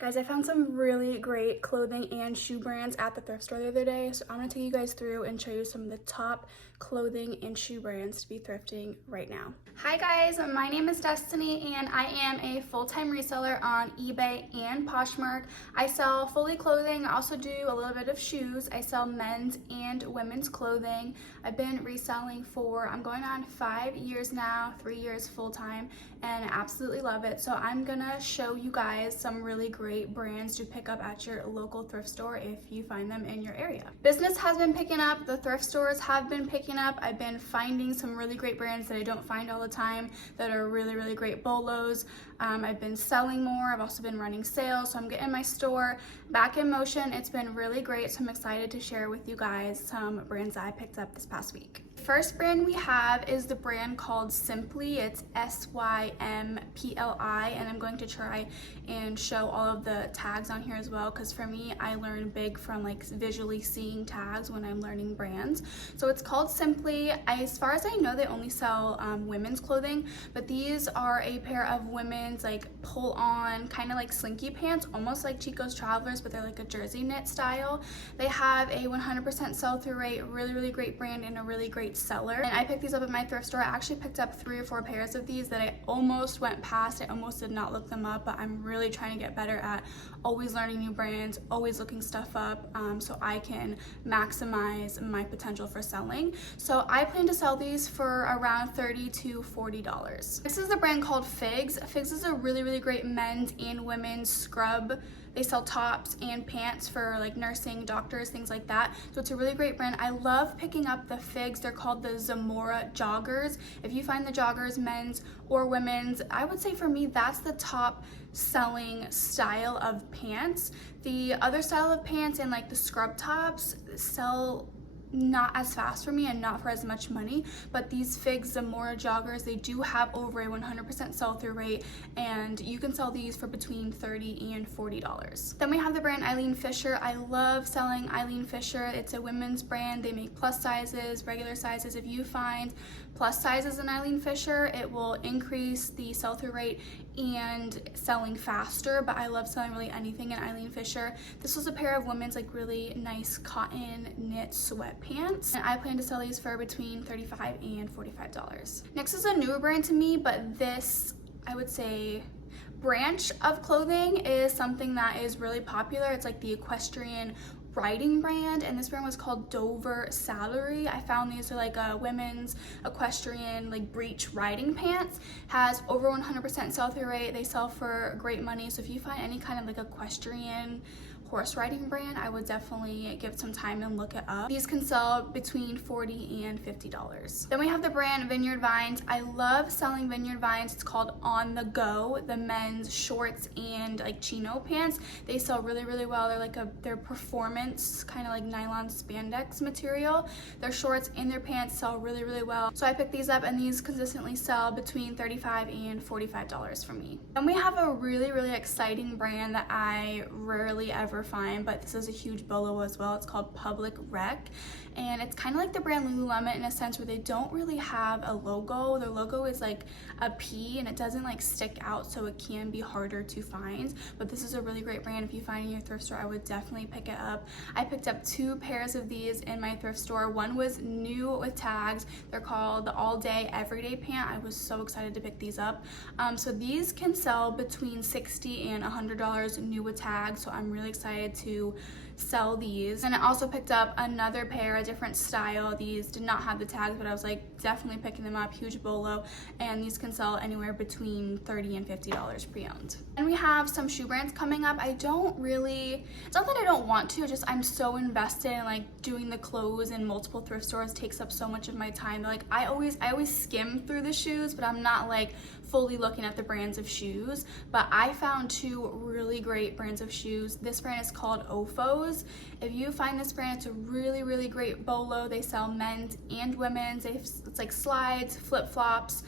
Guys, I found some really great clothing and shoe brands at the thrift store the other day, so I'm going to take you guys through and show you some of the top clothing and shoe brands to be thrifting right now. Hi guys, my name is Destiny and I am a full-time reseller on eBay and Poshmark. I sell fully clothing. I also do a little bit of shoes. I sell men's and women's clothing. I've been reselling for, I'm going on 5 years now, 3 years full-time, and I absolutely love it. So I'm gonna show you guys some really great brands to pick up at your local thrift store if you find them in your area. Business has been picking up, the thrift stores have been picking up. I've been finding some really great brands that I don't find all the time that are really great bolos. I've been selling more. I've also been running sales, so I'm getting my store back in motion. It's been really great, so I'm excited to share with you guys some brands that I picked up this past week. First brand we have is the brand called Simply. It's Sympli, and I'm going to try and show all of the tags on here as well, because for me, I learn big from like visually seeing tags when I'm learning brands. So it's called Simply. As far as I know, they only sell women's clothing, but these are a pair of women's like pull on kind of like slinky pants, almost like Chico's Travelers, but they're like a jersey knit style. They have a 100% sell-through rate, really great brand and a really great seller. And I picked these up at my thrift store. I actually picked up 3 or 4 pairs of these that I almost went past. I almost did not look them up, but I'm really trying to get better at always learning new brands, always looking stuff up, so I can maximize my potential for selling. So I plan to sell these for around $30 to $40. This is a brand called Figs. Figs is a really great men's and women's scrub. They sell tops and pants for like nursing, doctors, things like that. So it's a really great brand. I love picking up the Figs. They're called the Zamora joggers. If you find the joggers, men's or women's, I would say for me, that's the top selling style of pants. The other style of pants and like the scrub tops sell not as fast for me and not for as much money, but these Figs Zamora joggers, they do have over a 100% sell-through rate, and you can sell these for between $30 and $40. Then we have the brand Eileen Fisher. I love selling Eileen Fisher. It's a women's brand. They make plus sizes, regular sizes. If you find plus sizes in Eileen Fisher, it will increase the sell-through rate and selling faster, but I love selling really anything in Eileen Fisher. This was a pair of women's like really nice cotton knit sweatpants, and I plan to sell these for between $35 and $45. Next is a newer brand to me, but this, I would say, branch of clothing is something that is really popular. It's like the equestrian riding brand, and this brand was called Dover Salary. I found these are like a women's equestrian like breech riding pants. Has over 100% sell-through rate. They sell for great money, so if you find any kind of like equestrian horse riding brand, I would definitely give some time and look it up. These can sell between $40 and $50. Then we have the brand Vineyard Vines. I love selling Vineyard Vines. It's called On The Go, the men's shorts and like chino pants. They sell really well. They're like their performance kind of like nylon spandex material. Their shorts and their pants sell really well. So I picked these up, and these consistently sell between $35 and $45 for me. Then we have a really exciting brand that I rarely ever find, but this is a huge bolo as well. It's called Public Rec, and it's kind of like the brand Lululemon in a sense where they don't really have a logo. Their logo is like a P, and it doesn't like stick out, so it can be harder to find, but this is a really great brand. If you find it in your thrift store, I would definitely pick it up. I picked up 2 pairs of these in my thrift store. One was new with tags. They're called the All Day Everyday Pant. I was so excited to pick these up. So these can sell between $60 and $100 new with tags, so I'm really excited to sell these. And I also picked up another pair, a different style. These did not have the tags, but I was like definitely picking them up. Huge bolo, and these can sell anywhere between $30 and $50 pre-owned. And we have some shoe brands coming up. It's not that I don't want to, just I'm so invested in like doing the clothes in multiple thrift stores. It takes up so much of my time. Like I always skim through the shoes, but I'm not like fully looking at the brands of shoes. But I found 2 really great brands of shoes. This brand is called Ofos. If you find this brand, it's a really great bolo. They sell men's and women's. It's like slides, flip-flops.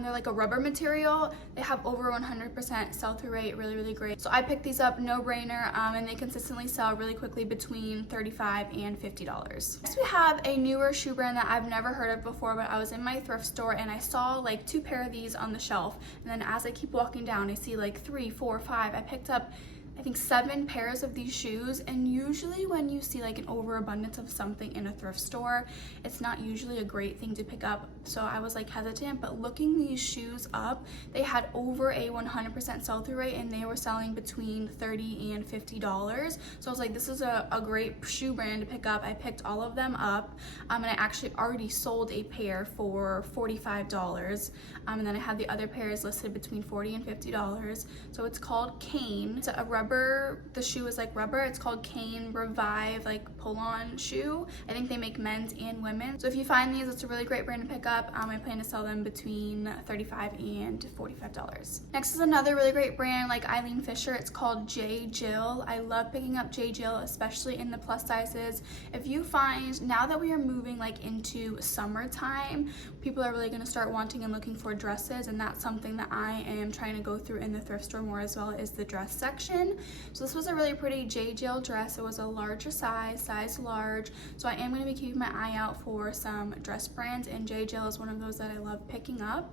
They're like a rubber material. They have over 100% sell-through rate, really great. So I picked these up, no brainer, and they consistently sell really quickly between $35 and $50. Next we have a newer shoe brand that I've never heard of before, but I was in my thrift store and I saw like 2 pair of these on the shelf, and then as I keep walking down, I see like 3, 4, 5. I picked up I think 7 pairs of these shoes, and usually when you see like an overabundance of something in a thrift store, it's not usually a great thing to pick up. So I was like hesitant, but looking these shoes up, they had over a 100% sell-through rate, and they were selling between $30 and $50. So I was like, this is a great shoe brand to pick up. I picked all of them up, and I actually already sold a pair for $45, and then I had the other pairs listed between $40 and $50. So it's called Cane. It's a rubber, the shoe is like rubber. It's called Cane Revive, like pull-on shoe. I think they make men's and women's. So if you find these, it's a really great brand to pick up. I plan to sell them between $35 and $45. Next is another really great brand like Eileen Fisher. It's called JJill. I love picking up JJill, especially in the plus sizes. If you find, now that we are moving like into summertime, people are really going to start wanting and looking for dresses, and that's something that I am trying to go through in the thrift store more as well, is the dress section. So this was a really pretty JJill dress. It was a larger size large. So I am going to be keeping my eye out for some dress brands, and JJill is one of those that I love picking up.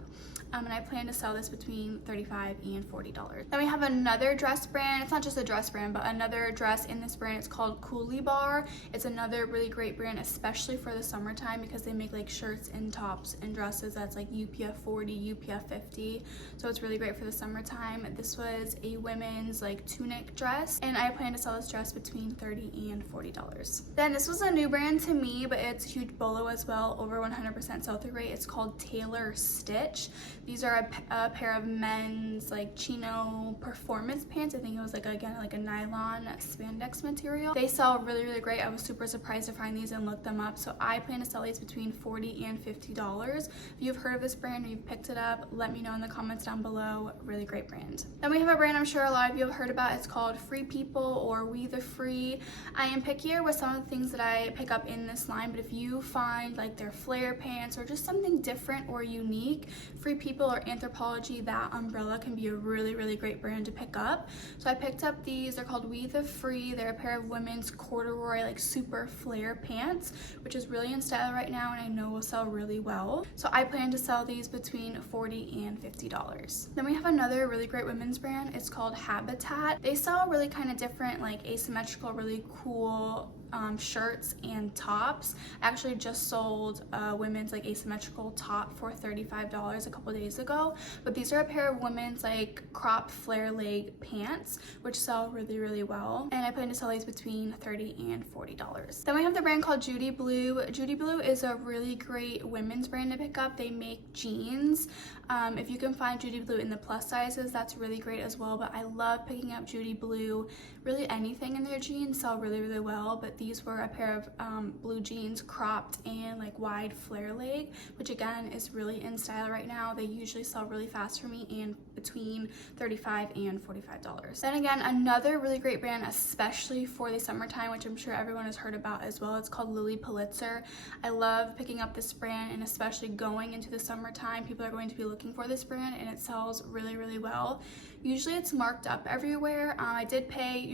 And I plan to sell this between $35 and $40. Then we have another dress brand. It's not just a dress brand, but another dress in this brand. It's called CoiBar. It's another really great brand, especially for the summertime, because they make like shirts and tops and dresses that's like UPF 40, UPF 50. So it's really great for the summertime. This was a women's like tunic dress, and I plan to sell this dress between $30 and $40. Then this was a new brand to me, but it's huge bolo as well, over 100% sell-through rate. It's called Tailor Stitch. These are a pair of men's like chino performance pants. I think it was like, again, like a nylon spandex material. They sell really great. I was super surprised to find these and look them up. So I plan to sell these between $40 and $50. If you've heard of this brand or you've picked it up, let me know in the comments down below. Really great brand. Then we have a brand I'm sure a lot of you have heard about. It's called Free People, or We the Free. I am pickier with some of the things that I pick up in this line, but if you find like their flare pants or just something different or unique, Free People or Anthropology, that umbrella can be a really great brand to pick up. So I picked up these. They're called We the Free. They're a pair of women's corduroy like super flare pants, which is really in style right now, and I know will sell really well. So I plan to sell these between $40 and $50. Then we have another really great women's brand. It's called Habitat. They sell really kind of different, like asymmetrical, really cool shirts and tops. I actually just sold a women's like asymmetrical top for $35 a couple days ago, but these are a pair of women's like crop flare leg pants, which sell really well, and I plan to sell these between $30 and $40. Then we have the brand called Judy Blue. Judy Blue is a really great women's brand to pick up. They make jeans. If you can find Judy Blue in the plus sizes, that's really great as well, but I love picking up Judy Blue. Really anything in their jeans sell really well, but these were a pair of blue jeans, cropped and like wide flare leg, which again is really in style right now. They usually sell really fast for me, and between $35 and $45. Then again, another really great brand, especially for the summertime, which I'm sure everyone has heard about as well. It's called Pitzer. I love picking up this brand, and especially going into the summertime, people are going to be looking for this brand, and it sells really well. Usually it's marked up everywhere.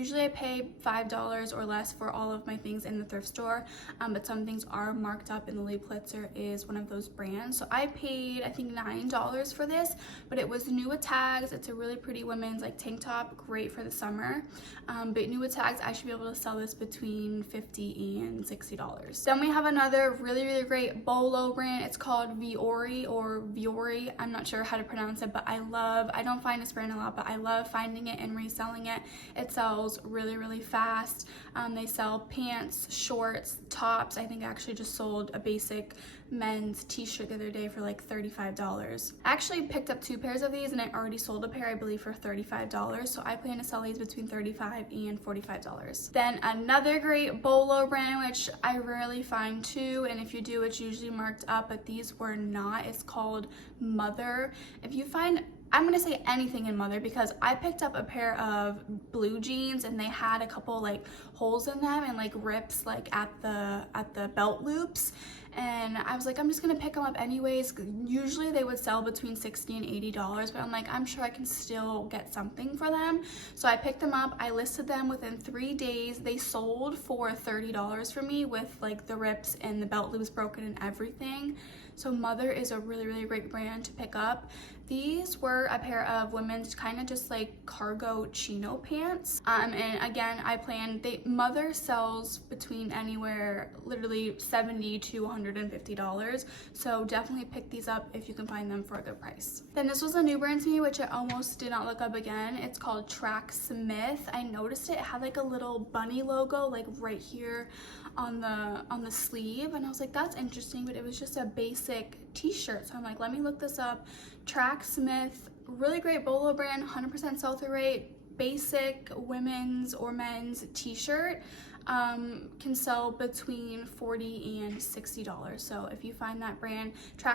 Usually I pay $5 or less for all of my things in the thrift store, but some things are marked up, and the Pitzer is one of those brands. So I paid, I think, $9 for this, but it was new with tags. It's a really pretty women's like tank top, great for the summer, but new with tags, I should be able to sell this between $50 and $60. Then we have another really great bolo brand. It's called Vori or Vori. I'm not sure how to pronounce it, but I don't find this brand a lot, but I love finding it and reselling it. It sells really fast. They sell pants, shorts, tops. I think I actually just sold a basic men's t-shirt the other day for like $35. I actually picked up 2 pairs of these, and I already sold a pair, I believe, for $35. So I plan to sell these between $35 and $45. Then another great bolo brand, which I rarely find too, and if you do, it's usually marked up, but these were not. It's called Mother. If you find, I'm gonna say anything in Mother, because I picked up a pair of blue jeans, and they had a couple like holes in them and like rips like at the belt loops, and I was like, I'm just gonna pick them up anyways. Usually they would sell between $60 and $80, but I'm like, I'm sure I can still get something for them. So I picked them up. I listed them within 3 days. They sold for $30 for me, with like the rips and the belt loops broken and everything. So Mother is a really great brand to pick up. These were a pair of women's kind of just like cargo chino pants. And again, Mother sells between anywhere literally $70 to $150. So definitely pick these up if you can find them for a good price. Then this was a new brand to me, which I almost did not look up again. It's called Smith. I noticed it had like a little bunny logo like right here on the sleeve, and I was like, that's interesting, but it was just a basic t-shirt. So I'm like, let me look this up. Smith, really great bolo brand, 100% sell-through rate, basic women's or men's t-shirt. Can sell between $40 and $60. So if you find that brand,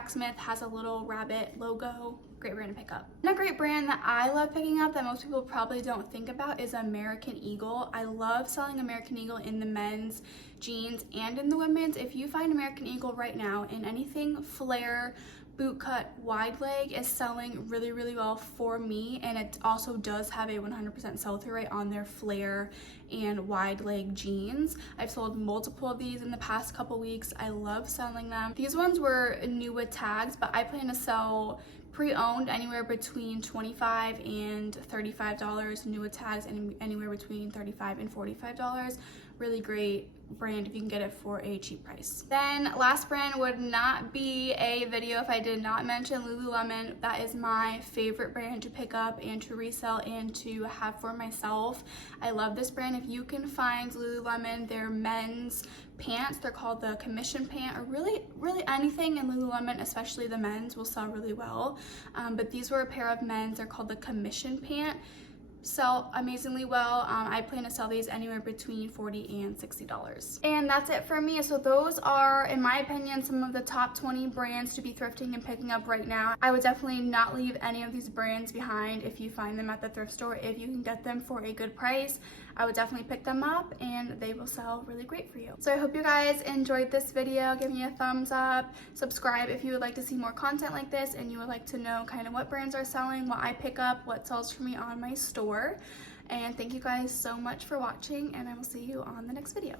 Smith has a little rabbit logo, great brand to pick up. And a great brand that I love picking up that most people probably don't think about is American Eagle. I love selling American Eagle in the men's jeans and in the women's. If you find American Eagle right now in anything flare, boot cut, wide leg is selling really, really well for me, and it also does have a 100% sell-through rate on their flare and wide leg jeans. I've sold multiple of these in the past couple weeks. I love selling them. These ones were new with tags, but I plan to sell pre-owned anywhere between $25 and $35, new with tags and anywhere between $35 and $45. Really great brand if you can get it for a cheap price. Then last brand would not be a video if I did not mention Lululemon. That is my favorite brand to pick up and to resell and to have for myself. I love this brand. If you can find Lululemon, their men's pants, they're called the commission pant, or really anything in Lululemon, especially the men's, will sell really well. But these were a pair of men's, they're called the commission pant. Sell amazingly well. I plan to sell these anywhere between $40 and $60. And that's it for me. So those are, in my opinion, some of the top 20 brands to be thrifting and picking up right now. I would definitely not leave any of these brands behind if you find them at the thrift store. If you can get them for a good price, I would definitely pick them up and they will sell really great for you. So I hope you guys enjoyed this video. Give me a thumbs up, subscribe if you would like to see more content like this and you would like to know kind of what brands are selling, what I pick up, what sells for me on my store. And thank you guys so much for watching, and I will see you on the next video.